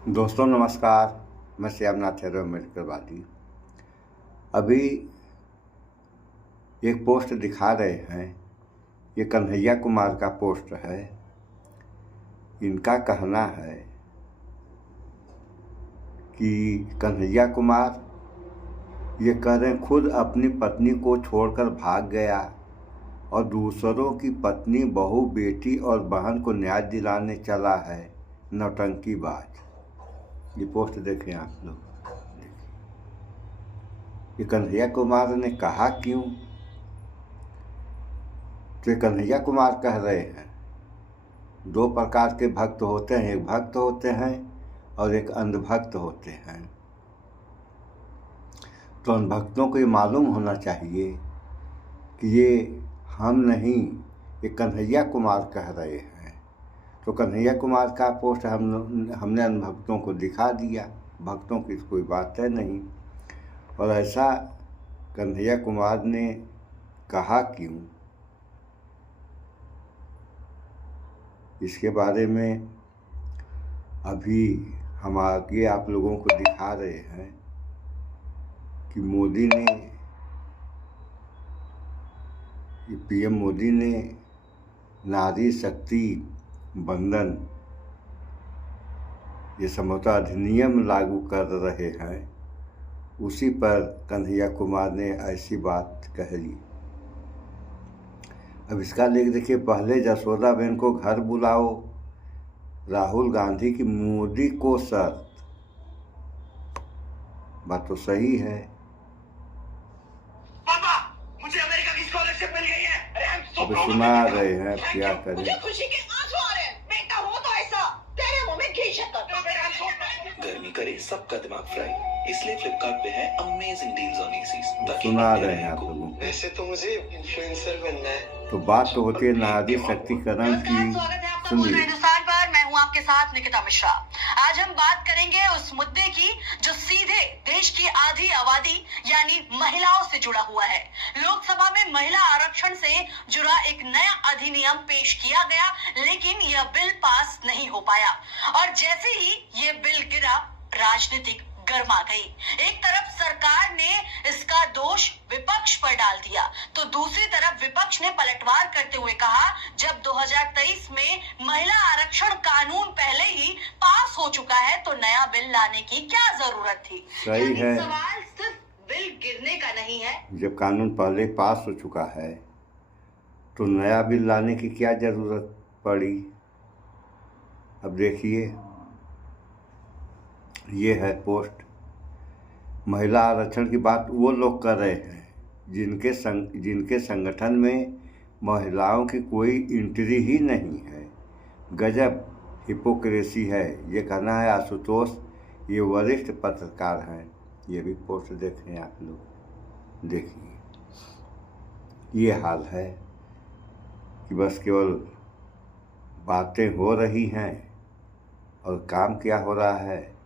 दोस्तों नमस्कार, मैं श्यामनाथ यादव मेडिकल वादी। अभी एक पोस्ट दिखा रहे हैं, ये कन्हैया कुमार का पोस्ट है। इनका कहना है कि कन्हैया कुमार ये कह रहे हैं खुद अपनी पत्नी को छोड़कर भाग गया और दूसरों की पत्नी, बहू, बेटी और बहन को न्याय दिलाने चला है, नौटंकीबाज। ये पोस्ट देखें आप लोग। ये कन्हैया कुमार ने कहा क्यों? तो ये कन्हैया कुमार कह रहे हैं दो प्रकार के भक्त होते हैं, एक भक्त होते हैं और एक अंधभक्त होते हैं। तो अंधभक्तों को ये मालूम होना चाहिए कि ये हम नहीं, ये कन्हैया कुमार कह रहे हैं। तो कन्हैया कुमार का पोस्ट हमने अंधभक्तों को दिखा दिया, भक्तों की कोई बात है नहीं। और ऐसा कन्हैया कुमार ने कहा क्यों, इसके बारे में अभी हम आगे आप लोगों को दिखा रहे हैं कि मोदी ने, पीएम मोदी ने नारी शक्ति बंधन ये समझौता अधिनियम लागू कर रहे हैं। उसी पर कन्हैया कुमार ने ऐसी बात कही। अब इसका लेख देखिए, पहले जसोदाबेन को घर बुलाओ, राहुल गांधी की मोदी को शर्त। बात तो सही है। पापा, मुझे अमेरिका की स्कॉलरशिप मिल गई है। अरे हम अब सुना रहे हैं, क्या करें। मुझे खुशी के आंसू आ रहे हैं। बेटा हो तो ऐसा, तेरे मुंह में घी शक्कर। गर्मी करे सबका दिमाग फ्राई, इसलिए फ्लिपकार्ट पे है अमेजिंग डील्स ऑन एसीज। सुना रहे हैं आप लोगों को। वैसे तो मुझे इन्फ्लुएंसर बनना है। तो बात तो होती है नारी शक्तिकरण की। स्वागत है आपका सुनिए, हिंदुस्तान पर। मैं हूं आपके साथ निकिता मिश्रा। आज हम बात करेंगे उस मुद्दे की जो सीधे देश की आधी आबादी यानी महिलाओं से जुड़ा हुआ है। लोकसभा में महिला आरक्षण से जुड़ा एक नया अधिनियम पेश किया गया, लेकिन यह बिल पास नहीं हो पाया। और जैसे ही ये बिल गिरा, राजनीतिक गर्मा गई। एक तरफ सरकार ने इसका दोष विपक्ष पर डाल दिया, तो दूसरी तरफ विपक्ष ने पलटवार करते हुए कहा, जब 2023 में महिला आरक्षण कानून पहले ही पास हो चुका है तो नया बिल लाने की क्या जरूरत थी। सही है। सवाल सिर्फ बिल गिरने का नहीं है। जब कानून पहले पास हो चुका है तो नया बिल लाने की क्या जरूरत पड़ी। अब देखिए, ये है पोस्ट। महिला आरक्षण की बात वो लोग कर रहे हैं जिनके संगठन में महिलाओं की कोई एंट्री ही नहीं है। गजब हिपोक्रेसी है, ये कहना है आशुतोष, ये वरिष्ठ पत्रकार हैं। ये भी पोस्ट देखें आप लोग, देखिए। ये हाल है कि बस केवल बातें हो रही हैं और काम क्या हो रहा है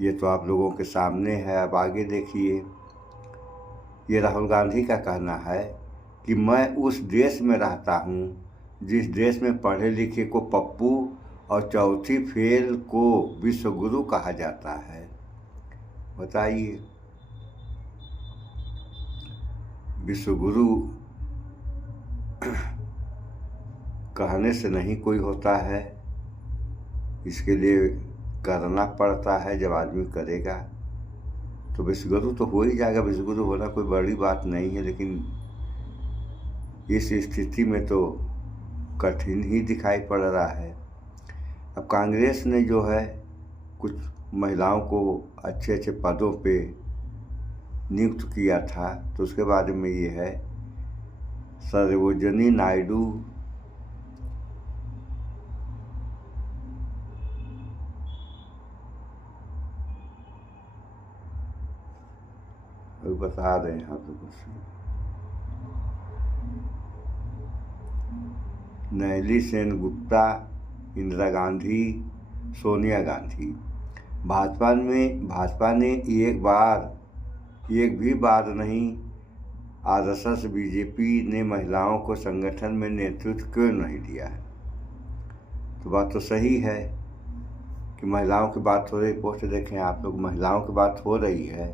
ये तो आप लोगों के सामने है। अब आगे देखिए, ये राहुल गांधी का कहना है कि मैं उस देश में रहता हूँ जिस देश में पढ़े लिखे को पप्पू और चौथी फेल को विश्वगुरु कहा जाता है। बताइए, विश्वगुरु कहने से नहीं कोई होता है, इसके लिए करना पड़ता है। जब आदमी करेगा तो विश्वगुरु तो हो ही जाएगा। विश्वगुरु होना कोई बड़ी बात नहीं है, लेकिन इस स्थिति में तो कठिन ही दिखाई पड़ रहा है। अब कांग्रेस ने जो है कुछ महिलाओं को अच्छे अच्छे पदों पे नियुक्त किया था, तो उसके बारे में ये है, सरोजिनी नायडू बता रहे हैं आप लोगों से। नलिनी सेन गुप्ता, इंदिरा गांधी, सोनिया गांधी। भाजपा ने एक भी बार नहीं, आरएसएस बीजेपी ने महिलाओं को संगठन में नेतृत्व क्यों नहीं दिया है। तो बात तो सही है कि कि महिलाओं की बात हो रही, पोस्ट देखें आप लोग, महिलाओं की बात हो रही है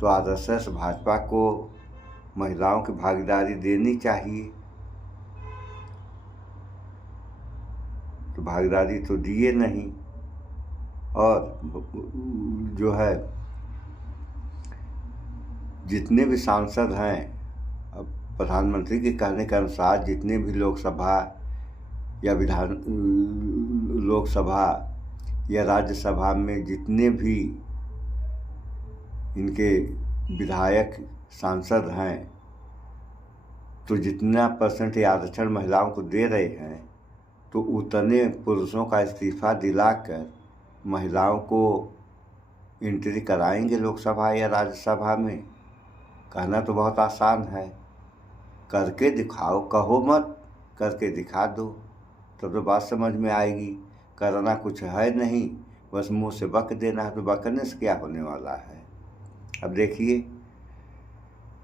तो आरएसएस भाजपा को महिलाओं की भागीदारी देनी चाहिए, तो भागीदारी तो दिए नहीं। और जो है जितने भी सांसद हैं, अब प्रधानमंत्री के कहने के अनुसार जितने भी लोकसभा या राज्यसभा में जितने भी इनके विधायक सांसद हैं, तो जितना परसेंट आरक्षण महिलाओं को दे रहे हैं, तो उतने पुरुषों का इस्तीफा दिलाकर महिलाओं को एंट्री कराएंगे लोकसभा या राज्यसभा में। कहना तो बहुत आसान है, करके दिखाओ, कहो मत, करके दिखा दो, तब तो बात समझ में आएगी। करना कुछ है नहीं, बस मुंह से बक देना है, तो बकने से क्या होने वाला है। अब देखिए,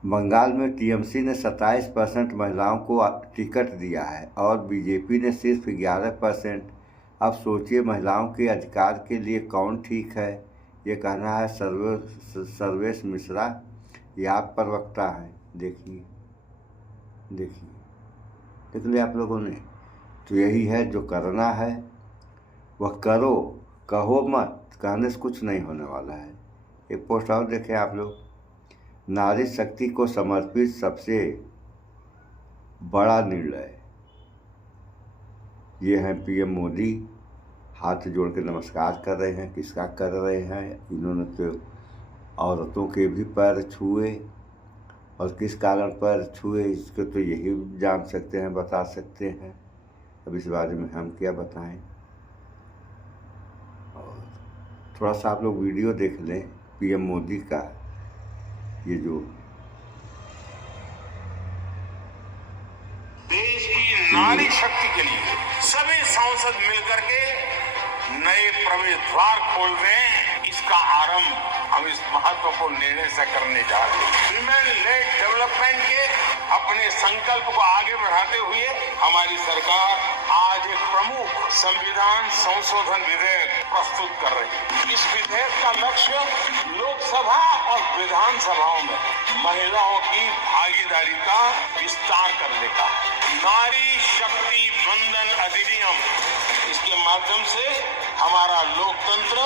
बंगाल में टीएमसी ने 27% महिलाओं को टिकट दिया है और बीजेपी ने सिर्फ 11%। अब सोचिए महिलाओं के अधिकार के लिए कौन ठीक है। ये कहना है सर्वेश मिश्रा, ये आप प्रवक्ता हैं। देखिए देख लिया आप लोगों ने। तो यही है, जो करना है वह करो, कहो मत, कहने से कुछ नहीं होने वाला है। एक पोस्ट और देखें आप लोग, नारी शक्ति को समर्पित सबसे बड़ा निर्णय। ये हैं पीएम मोदी, हाथ जोड़ के नमस्कार कर रहे हैं। किसका कर रहे हैं? इन्होंने तो औरतों के भी पैर छुए, और किस कारण पैर छुए इसको तो यही जान सकते हैं, बता सकते हैं। अब इस बारे में हम क्या बताएं। और थोड़ा सा आप लोग वीडियो देख लें पीएम मोदी का, ये जो देश की नारी शक्ति के लिए सभी सांसद मिलकर के नए प्रवेश द्वार खोल दें, इसका आरंभ हम इस महत्वपूर्ण निर्णय से करने जा रहे हैं। विमेन लेड डेवलपमेंट के अपने संकल्प को आगे बढ़ाते हुए हमारी सरकार आज एक प्रमुख संविधान संशोधन विधेयक प्रस्तुत कर रही है। इस विधेयक का लक्ष्य लोकसभा और विधानसभाओं में महिलाओं की भागीदारी का विस्तार करने का। नारी शक्ति वंदन अधिनियम, इसके माध्यम से हमारा लोकतंत्र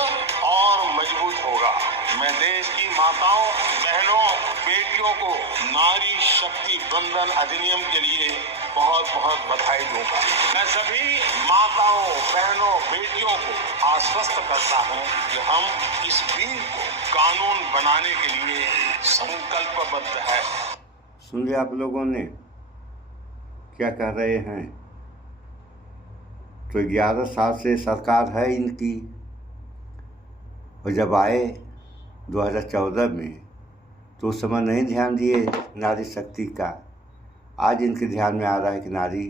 और मजबूत होगा। मैं देश की माताओं, बहनों, बेटियों को नारी शक्ति वंदन अधिनियम के लिए बहुत बहुत बधाई दूंगा। मैं सभी माताओं, बहनों, बेटियों को आश्वस्त करता हूं कि हम इस बिल को कानून बनाने के लिए संकल्पबद्ध है। सुन लिया आप लोगों ने क्या कह रहे हैं। तो 11 साल से सरकार है इनकी, और जब आए 2014 में तो उस समय नहीं ध्यान दिए नारी शक्ति का। आज इनके ध्यान में आ रहा है कि नारी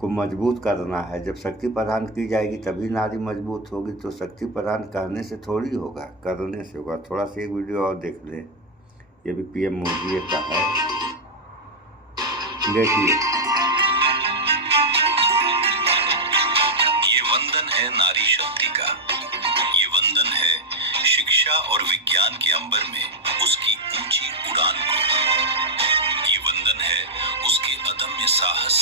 को मजबूत करना है। जब शक्ति प्रदान की जाएगी तभी नारी मजबूत होगी। तो शक्ति प्रदान कहने से थोड़ी होगा, करने से होगा। थोड़ा सा एक वीडियो और देख लें, ये भी पीएम मोदी का है, देखिए। ये वंदन है नारी शक्ति का, ये वंदन है शिक्षा और विज्ञान के अंबर में उसकी ऊंची उड़ान को। ये वंदन है उसके अदम्य साहस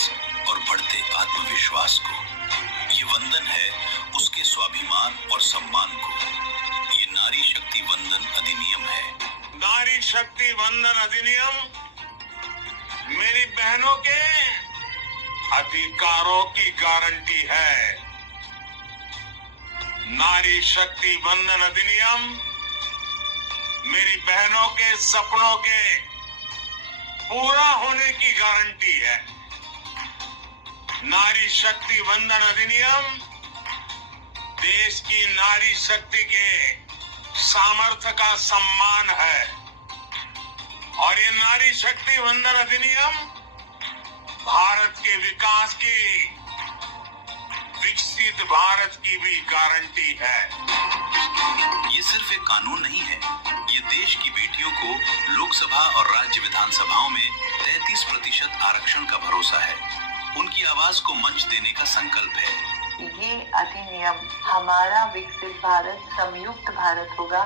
और बढ़ते आत्मविश्वास को। ये वंदन है उसके स्वाभिमान और सम्मान को। ये नारी शक्ति वंदन अधिनियम है। नारी शक्ति वंदन अधिनियम मेरी बहनों के अधिकारों की गारंटी है। नारी शक्ति वंदन अधिनियम मेरी बहनों के सपनों के पूरा होने की गारंटी है। नारी शक्ति वंदन अधिनियम देश की नारी शक्ति के सामर्थ्य का सम्मान है। और ये नारी शक्ति वंदन अधिनियम भारत के विकास की, विकसित भारत की भी गारंटी है। ये सिर्फ एक कानून नहीं है, ये देश की बेटियों को लोकसभा और राज्य विधानसभाओं में 33% आरक्षण का भरोसा है। उनकी आवाज को मंच देने का संकल्प है। ये अधिनियम हमारा विकसित भारत संयुक्त भारत होगा,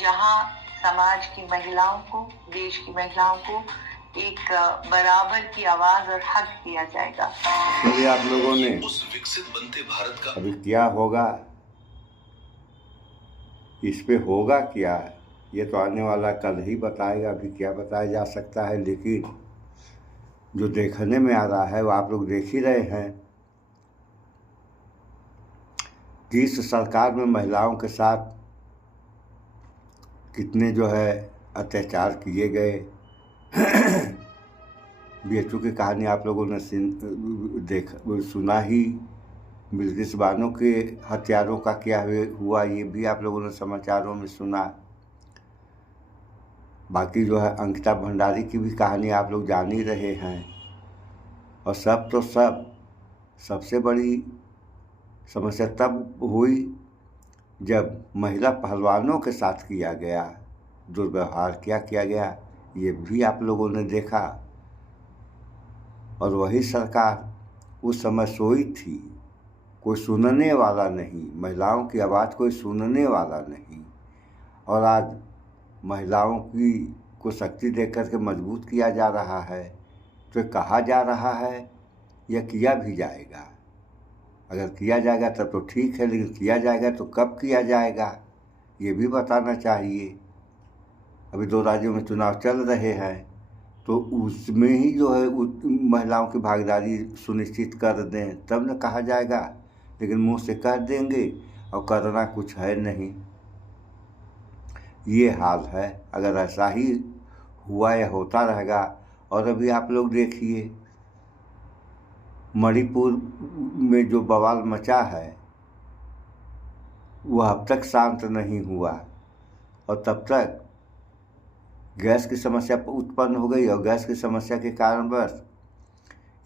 जहां समाज की महिलाओं को, देश की महिलाओं को एक बराबर की आवाज और हक दिया जाएगा। तो आप लोगों ने उस विकसित बनते भारत का अभी क्या होगा, इस पे होगा क्या, ये तो आने वाला कल ही बताएगा। अभी क्या बताया जा सकता है, लेकिन जो देखने में आ रहा है वो आप लोग देख ही रहे हैं कि इस सरकार में महिलाओं के साथ कितने जो है अत्याचार किए गए। बीएचयू की कहानी आप लोगों ने सुना ही। बिल्किस बानो के हत्यारों का क्या हुआ ये भी आप लोगों ने समाचारों में सुना। बाकी जो है अंकिता भंडारी की भी कहानी आप लोग जान ही रहे हैं। और सबसे बड़ी समस्या तब हुई जब महिला पहलवानों के साथ किया गया दुर्व्यवहार, क्या किया गया ये भी आप लोगों ने देखा। और वही सरकार उस समय सोई थी, कोई सुनने वाला नहीं, महिलाओं की आवाज़ कोई सुनने वाला नहीं। और आज महिलाओं को शक्ति देकर के मजबूत किया जा रहा है। तो कहा जा रहा है या किया भी जाएगा। अगर किया जाएगा तब तो ठीक है, लेकिन किया जाएगा तो कब किया जाएगा ये भी बताना चाहिए। अभी 2 राज्यों में चुनाव चल रहे हैं, तो उसमें ही जो है महिलाओं की भागीदारी सुनिश्चित कर दें तब न कहा जाएगा। लेकिन मुंह से कह देंगे और करना कुछ है नहीं। ये हाल है। अगर ऐसा ही हुआ या होता रहेगा। और अभी आप लोग देखिए मणिपुर में जो बवाल मचा है वह अब तक शांत नहीं हुआ। और तब तक गैस की समस्या उत्पन्न हो गई। और गैस की समस्या के कारण बस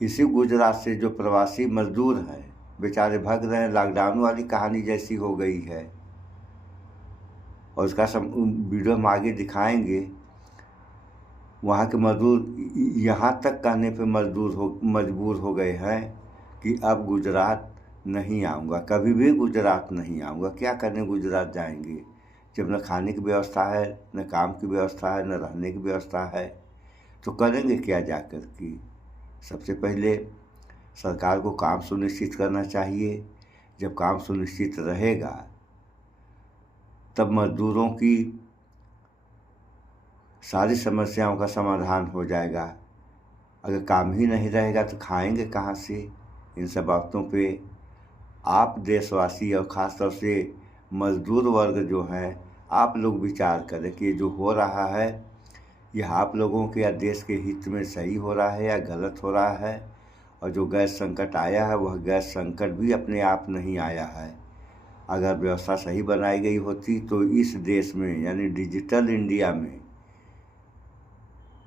इसी गुजरात से जो प्रवासी मजदूर हैं बेचारे भाग रहे हैं। लॉकडाउन वाली कहानी जैसी हो गई है। और उसका वीडियो हम आगे दिखाएंगे। वहाँ के मजदूर यहाँ तक कहने पे मजबूर हो गए हैं कि अब गुजरात नहीं आऊँगा, कभी भी गुजरात नहीं आऊँगा। क्या करने गुजरात जाएंगे जब न खाने की व्यवस्था है, न काम की व्यवस्था है, न रहने की व्यवस्था है। तो करेंगे क्या जाकर के। सबसे पहले सरकार को काम सुनिश्चित करना चाहिए। जब काम सुनिश्चित रहेगा तब मजदूरों की सारी समस्याओं का समाधान हो जाएगा। अगर काम ही नहीं रहेगा तो खाएंगे कहाँ से। इन सब बातों पे आप देशवासी और ख़ास तौर से मजदूर वर्ग जो हैं आप लोग विचार करें कि जो हो रहा है यह आप लोगों के या देश के हित में सही हो रहा है या गलत हो रहा है। और जो गैस संकट आया है वह गैस संकट भी अपने आप नहीं आया है। अगर व्यवस्था सही बनाई गई होती तो इस देश में यानी डिजिटल इंडिया में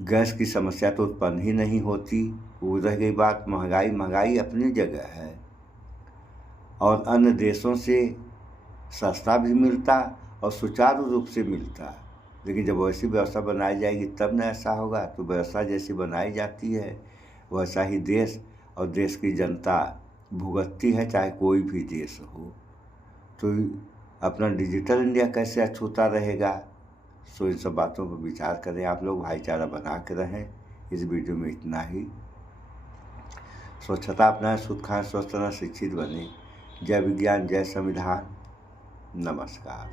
गैस की समस्या तो उत्पन्न ही नहीं होती। वो रह गई बात महंगाई अपनी जगह है और अन्य देशों से सस्ता भी मिलता और सुचारू रूप से मिलता। लेकिन जब वैसी व्यवस्था बनाई जाएगी तब न ऐसा होगा। तो व्यवस्था जैसी बनाई जाती है वैसा ही देश और देश की जनता भुगतती है, चाहे कोई भी देश हो। तो अपना डिजिटल इंडिया कैसे अछूता रहेगा। सो इन सब बातों पर विचार करें आप लोग, भाईचारा बना के रहें। इस वीडियो में इतना ही। स्वच्छता अपनाएं, शुद्ध खाएं, स्वस्थ रहें, शिक्षित बने। जय विज्ञान, जय संविधान। नमस्कार।